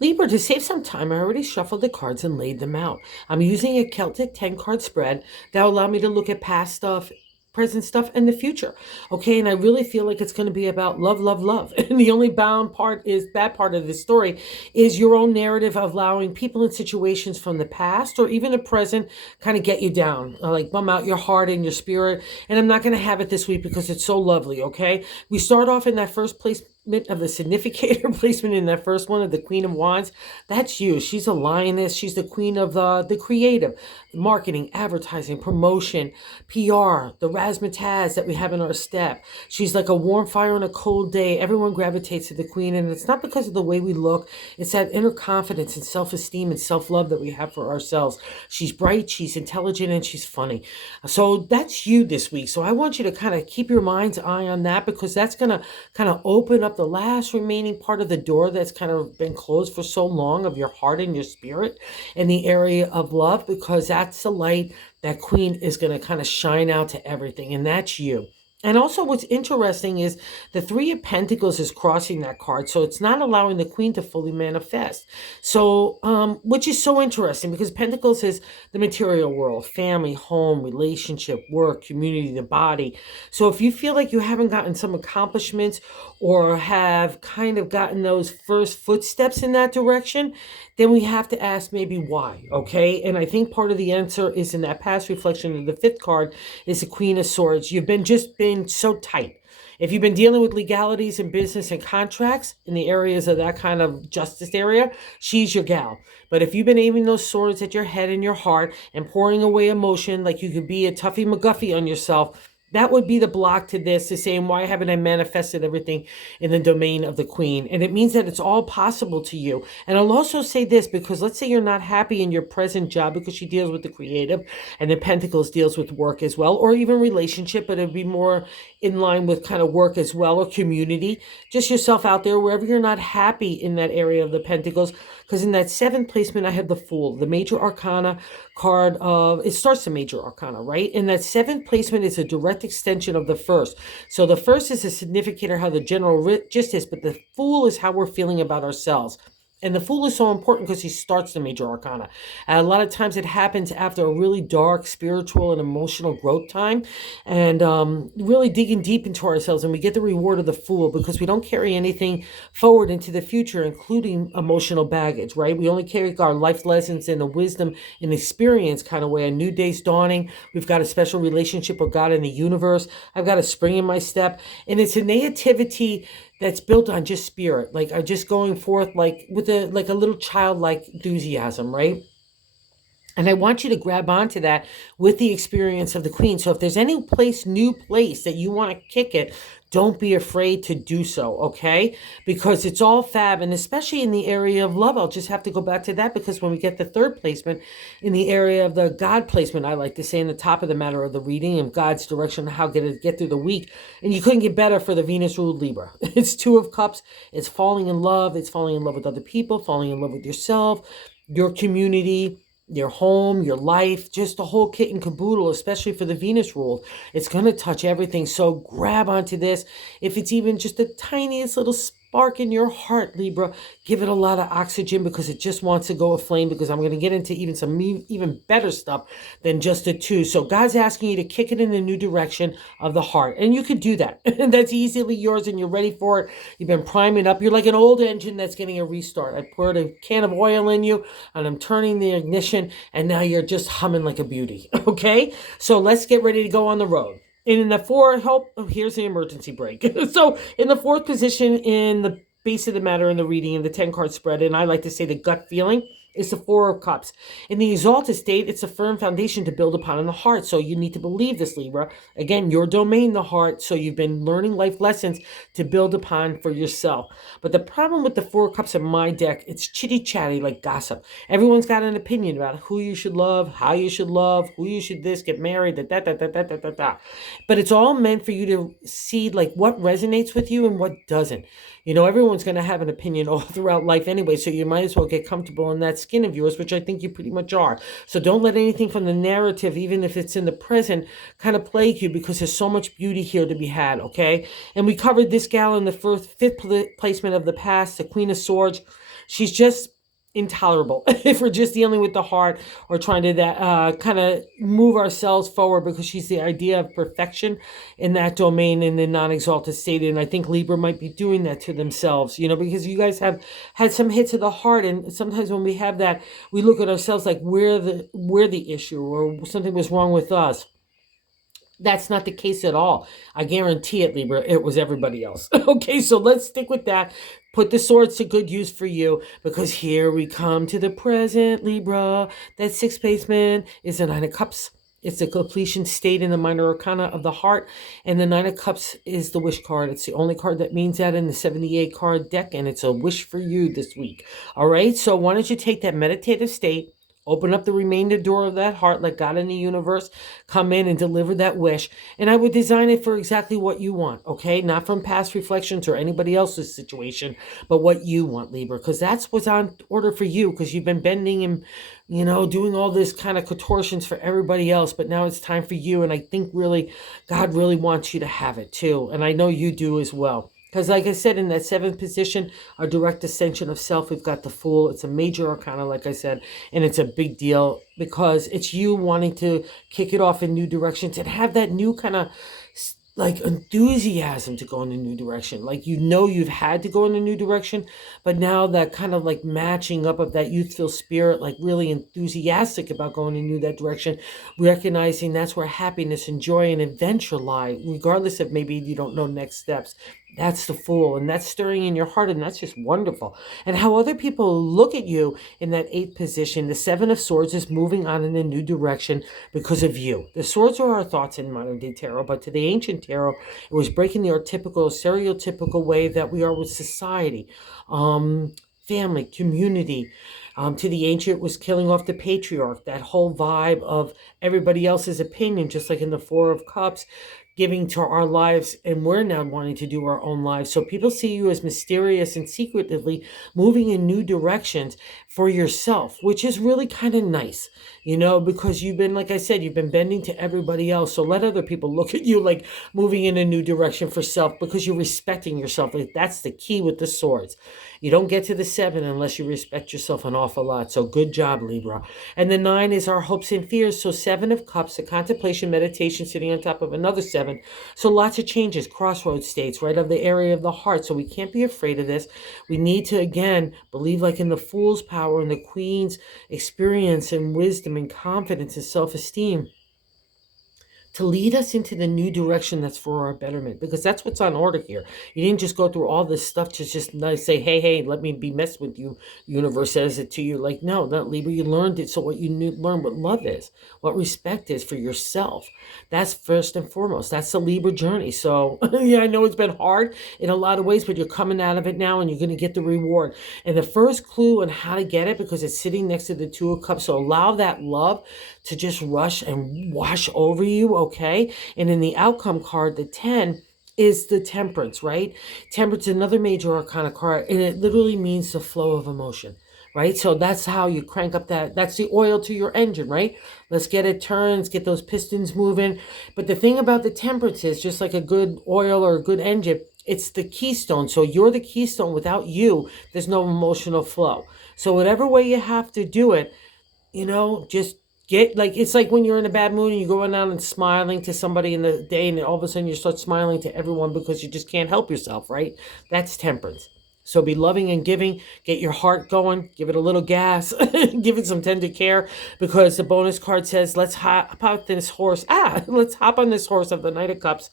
Libra, to save some time, I already shuffled the cards and laid them out. I'm using a Celtic 10 card spread that will allow me to look at past stuff, present stuff, and the future. Okay, and I really feel like it's going to be about love, love, love. And the only bad part of this story is your own narrative of allowing people and situations from the past or even the present kind of get you down, like bum out your heart and your spirit. And I'm not going to have it this week because it's so lovely. Okay, we start off in that first place of the significator placement in that first one of the Queen of Wands. That's you. She's a lioness. She's the queen of the creative, marketing, advertising, promotion, PR, the razzmatazz that we have in our step. She's like a warm fire on a cold day. Everyone gravitates to the queen, and it's not because of the way we look. It's that inner confidence and self-esteem and self-love that we have for ourselves. She's bright, she's intelligent, and she's funny. So that's you this week. So I want you to kind of keep your mind's eye on that, because that's going to kind of open up the last remaining part of the door that's kind of been closed for so long of your heart and your spirit in the area of love, because that's the light that queen is going to kind of shine out to everything, and that's you. And also what's interesting is the Three of Pentacles is crossing that card. So it's not allowing the queen to fully manifest. So, which is so interesting, because Pentacles is the material world, family, home, relationship, work, community, the body. So if you feel like you haven't gotten some accomplishments or have kind of gotten those first footsteps in that direction, then we have to ask maybe why, okay? And I think part of the answer is in that past reflection of the fifth card is the Queen of Swords. You've been just been so tight. If you've been dealing with legalities in business and contracts in the areas of that kind of justice area, she's your gal. But if you've been aiming those swords at your head and your heart and pouring away emotion like you could be a Tuffy McGuffey on yourself, that would be the block to this, is saying, why haven't I manifested everything in the domain of the queen? And it means that it's all possible to you. And I'll also say this, because let's say you're not happy in your present job, because she deals with the creative, and the Pentacles deals with work as well, or even relationship, but it'd be more in line with kind of work as well, or community. Just yourself out there, wherever you're not happy in that area of the Pentacles. Because in that seventh placement, I have the Fool, the major arcana card of, it starts the major arcana, right? And that seventh placement is a direct extension of the first. So the first is a significator how the general gist is, but the Fool is how we're feeling about ourselves. And the Fool is so important because he starts the major arcana. A lot of times it happens after a really dark spiritual and emotional growth time, and really digging deep into ourselves, and we get the reward of the Fool because we don't carry anything forward into the future, including emotional baggage, right? We only carry our life lessons and the wisdom and experience kind of way. A new day's dawning. We've got a special relationship with God and the universe. I've got a spring in my step, and it's a nativity that's built on just spirit, like I'm just going forth like with a little childlike enthusiasm, right? And I want you to grab onto that with the experience of the queen. So if there's any new place that you want to kick it, don't be afraid to do so, okay? Because it's all fab, and especially in the area of love, I'll just have to go back to that, because when we get the third placement in the area of the God placement, I like to say in the top of the matter of the reading of God's direction, how to get through the week, and you couldn't get better for the Venus ruled Libra. It's Two of Cups. It's falling in love. It's falling in love with other people, falling in love with yourself, your community, your home, your life, just the whole kit and caboodle, especially for the Venus rule. It's going to touch everything. So grab onto this. If it's even just the tiniest little spark in your heart, Libra, give it a lot of oxygen, because it just wants to go aflame, because I'm going to get into even some even better stuff than just the two. So God's asking you to kick it in the new direction of the heart. And you can do that. That's easily yours, and you're ready for it. You've been priming up. You're like an old engine that's getting a restart. I poured a can of oil in you, and I'm turning the ignition, and now you're just humming like a beauty. Okay? So let's get ready to go on the road. And in the here's the emergency brake. So in the fourth position in the base of the matter in the reading of the 10 card spread, and I like to say the gut feeling, is the Four of Cups. In the exalted state, it's a firm foundation to build upon in the heart. So you need to believe this, Libra. Again, your domain, the heart. So you've been learning life lessons to build upon for yourself. But the problem with the Four of Cups in my deck, it's chitty chatty like gossip. Everyone's got an opinion about who you should love, how you should love, who you should get married, da. But it's all meant for you to see like what resonates with you and what doesn't. You know, everyone's going to have an opinion all throughout life anyway, so you might as well get comfortable in that skin of yours, which I think you pretty much are. So don't let anything from the narrative, even if it's in the present, kind of plague you, because there's so much beauty here to be had, okay? And we covered this gal in the fifth placement of the past, the Queen of Swords. She's just intolerable if we're just dealing with the heart or trying to that kind of move ourselves forward, because she's the idea of perfection in that domain in the non-exalted state. And I think Libra might be doing that to themselves, because you guys have had some hits of the heart, and sometimes when we have that, we look at ourselves like we're the issue, or something was wrong with us. That's not the case at all. I guarantee it, Libra. It was everybody else. Okay, so let's stick with that. Put the swords to good use for you, because here we come to the present, Libra. That sixth placement is the Nine of Cups. It's the completion state in the minor arcana of the heart. And the Nine of Cups is the wish card. It's the only card that means that in the 78 card deck. And it's a wish for you this week. All right, so why don't you take that meditative state, open up the remainder door of that heart, let God in the universe come in and deliver that wish. And I would design it for exactly what you want, okay? Not from past reflections or anybody else's situation, but what you want, Libra, because that's what's on order for you, because you've been bending and, doing all this kind of contortions for everybody else, but now it's time for you. And I think really, God really wants you to have it too. And I know you do as well. Because like I said, in that seventh position, our direct ascension of self, we've got the Fool. It's a major arcana, like I said, and it's a big deal because it's you wanting to kick it off in new directions and have that new kind of like enthusiasm to go in a new direction. Like, you've had to go in a new direction, but now that kind of like matching up of that youthful spirit, like really enthusiastic about going in that direction, recognizing that's where happiness and joy and adventure lie, regardless of maybe you don't know next steps. That's the Fool, and that's stirring in your heart, and that's just wonderful. And how other people look at you in that eighth position, the Seven of Swords is moving on in a new direction because of you. The swords are our thoughts in modern day tarot, but to the ancient tarot, it was breaking the stereotypical way that we are with society, family, community. To the ancient, it was killing off the patriarch, that whole vibe of everybody else's opinion, just like in the Four of Cups, giving to our lives, and we're now wanting to do our own lives. So people see you as mysterious and secretively moving in new directions for yourself, which is really kind of nice, because you've been, like I said, you've been bending to everybody else. So let other people look at you like moving in a new direction for self, because you're respecting yourself. Like, that's the key with the swords. You don't get to the seven unless you respect yourself an awful lot. So good job, Libra. And the nine is our hopes and fears. So Seven of Cups, a contemplation, meditation, sitting on top of another seven. So lots of changes, crossroads states, right, of the area of the heart. So we can't be afraid of this. We need to, again, believe like in the Fool's power and the Queen's experience and wisdom and confidence and self-esteem to lead us into the new direction that's for our betterment, because that's what's on order here. You didn't just go through all this stuff to just say, hey, let me be messed with you. Universe says it to you. Like, no, not Libra. You learned it. So what you learn what love is, what respect is for yourself. That's first and foremost. That's the Libra journey. So yeah, I know it's been hard in a lot of ways, but you're coming out of it now and you're going to get the reward. And the first clue on how to get it, because it's sitting next to the Two of Cups. So allow that love to just rush and wash over you, okay? And in the outcome card, the 10 is the Temperance, right? Temperance is another major arcana card, and it literally means the flow of emotion, right? So that's how you crank up that's the oil to your engine, right? Let's get it turned, let's get those pistons moving. But the thing about the Temperance is, just like a good oil or a good engine, it's the keystone. So you're the keystone. Without you, there's no emotional flow. So whatever way you have to do it, just get, like, it's like when you're in a bad mood and you're going out and smiling to somebody in the day, and then all of a sudden you start smiling to everyone because you just can't help yourself, right? That's Temperance. So be loving and giving, get your heart going, give it a little gas, give it some tender care, because the bonus card says, let's hop on this horse. Let's hop on this horse of the Knight of Cups.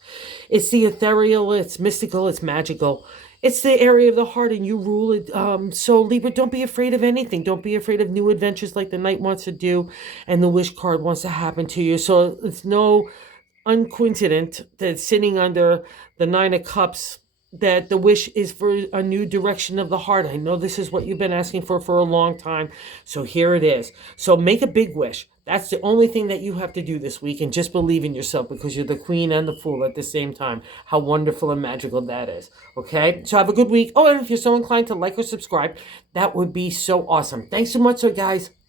It's the ethereal, it's mystical, it's magical. It's the area of the heart, and you rule it. So Libra, don't be afraid of anything. Don't be afraid of new adventures like the Knight wants to do, and the wish card wants to happen to you. So it's no uncoincident that sitting under the Nine of Cups, that the wish is for a new direction of the heart. I know this is what you've been asking for a long time. So here it is. So make a big wish. That's the only thing that you have to do this week, and just believe in yourself, because you're the Queen and the Fool at the same time. How wonderful and magical that is. Okay? So have a good week. Oh, and if you're so inclined to like or subscribe, that would be so awesome. Thanks so much, guys.